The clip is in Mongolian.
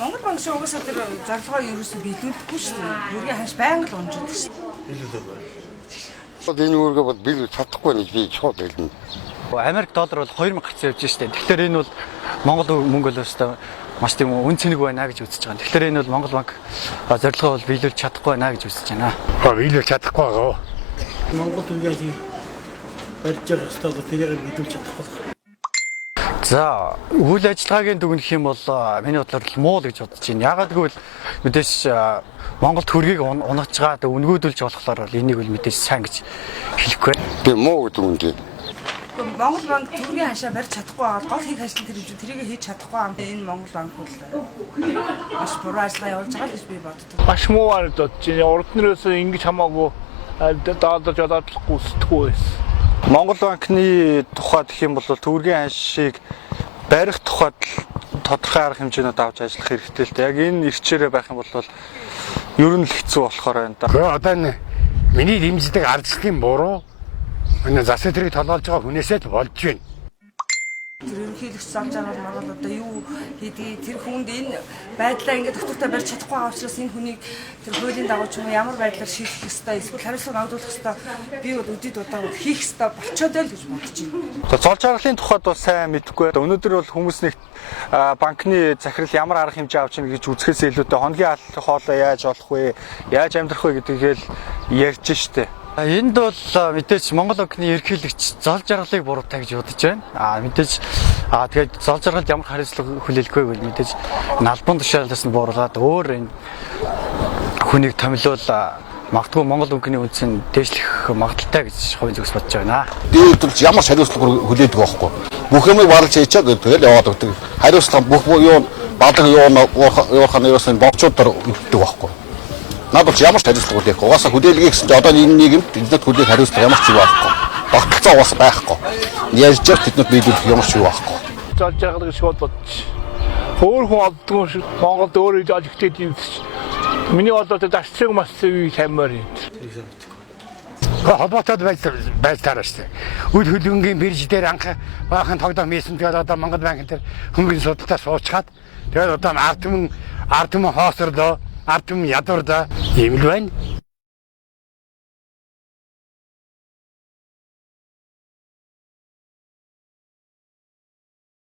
Монгол банк шиг угаасаа тэр зарлагаа ерөөсөө биелүүлэхгүй шүү дээ. Бүргийн ханш байнга л унждаг шүү. Биелүүлээ байна. Энэ үүргээ бол биелүүлж чадахгүй нэг би шууд хэлнэ. Америк доллар бол 2000 гарц явж штэ. Тэгэхээр энэ бол Монгол мөнгө л өстой маш тийм үн цэнэг байна гэж үзэж байгаа. Тэгэхээр энэ бол Монгол банк зорилгоо бол биелүүлж чадахгүй байна гэж үзэж байна. Биелүүлж чадахгүй байгаа. Монгол төгөөлийн барьж байгаа хэвээр тэрээр биелүүлж чадахгүй. За, үйл ажиллагаагийн дүгнэх юм бол миний бодлоор муу л гэж бодож байна. Ягаад гэвэл мэдээж Монголд хөргийг унагч байгаа үнгүүдүүлж болохоор энийг бол мэдээж сайн гэж хэлэхгүй. Би муу гэдэг юм дээ. Монгол банк төгрөгийн хашаа барьж чадахгүй байгаа гол хийх ажил тэр юм. Тэрийг хийж чадахгүй юм. Энэ Монгол банк бол маш буруу ажиллагаа явуулж байгаа гэж би боддог. Маш муу харагдаж байна. Урд нэрээс ингэж хамаагүй даадаж олоодлохгүй үсдэггүй байсан. Монгол банкны тухайд гэх юм бол төгрөгийн ханшийг барих тухайд тодорхой арга хэмжээнүүд авч ажиллах хэрэгтэй л дээ. Яг энэ ирчээрээ байх юм бол ер нь л хэцүү болохоор байна да. Одоо миний дэмждэг ардчлалын буруу энэ засаг тэрийг толгойлж байгаа хүнээсээ л болж байна. Тэр ерөнхийлөгч залж байгаа бол Монгол одоо юу хийдгийг тэр хүнд энэ байдлаа ингээд доктортой барьж чадахгүй байгаа учраас энэ хүнийг тэр хуулийн дагуу ч юм уу ямар байдлаар шийдэх ёстой эсвэл хариуцлага ногдуулах ёстой би бол үдид удаа хийх ёстой болчоод л гэж бодож байна. Золж аргалын тухайд бол сайн мэдэхгүй. Өнөөдөр бол хүмүүс нэг банкны захирал ямар арга хэмжээ авч ийн гэж үзэхээс илүүтэй хоногийн хоолой яаж олох вэ? Яаж амьдрах вэ гэдгийг л ярьж штэ. Энд бол мэдээж Монгол банкны ерөнхийлөгч зол жаргалыг буруутай гэж бодож байна. Мэдээж тэгээд зол жаргалд ямар хариуцлага хүлээлгүй бол мэдээж албан тушаалаас нь бууруулаад өөр энэ хүнийг томилуул магадгүй Монгол банкны үнцийг дээшлэх магадaltaй гэж хувийн зүгээс бодож байна. Дээдлж ямар хариуцлага хүлээдэг байхгүй. Бүх юмыг барж хийчаад тэгэл яваад өгдөг. Хариуцлага бүх юу бадаг юухан ерөөсөн бовчуудаар өгдөг байхгүй. Надад ч ямар ч хариуцлага хүлээх. Угаасаа хүлээлгээ гэсэн чинь одоо энэ нийгэмд эднэд хүлээх хариуцлага ямар ч юу байхгүй. Багталцаа угаасаа байхгүй. Ярьж яг тэднэд биелүүлэх ямар ч юу байхгүй. Золж байгаа гэж шууд бодчих. Өөр хүн олддгүй шиг Монголд өөрөө жиж ихтэй юм. Миний бодлоор дашцэг масцыг хаймаар юм. Холбоотой байж таараа штэ. Үл хөлөнгийн бирж дээр анх баахан тогтоох мессен тэгээд одоо Монгол банк дээр хөнгөн судалтаа суучгаад тэгээд одоо ардмын хоосорлоо ардмын ядуурда ийм л байна.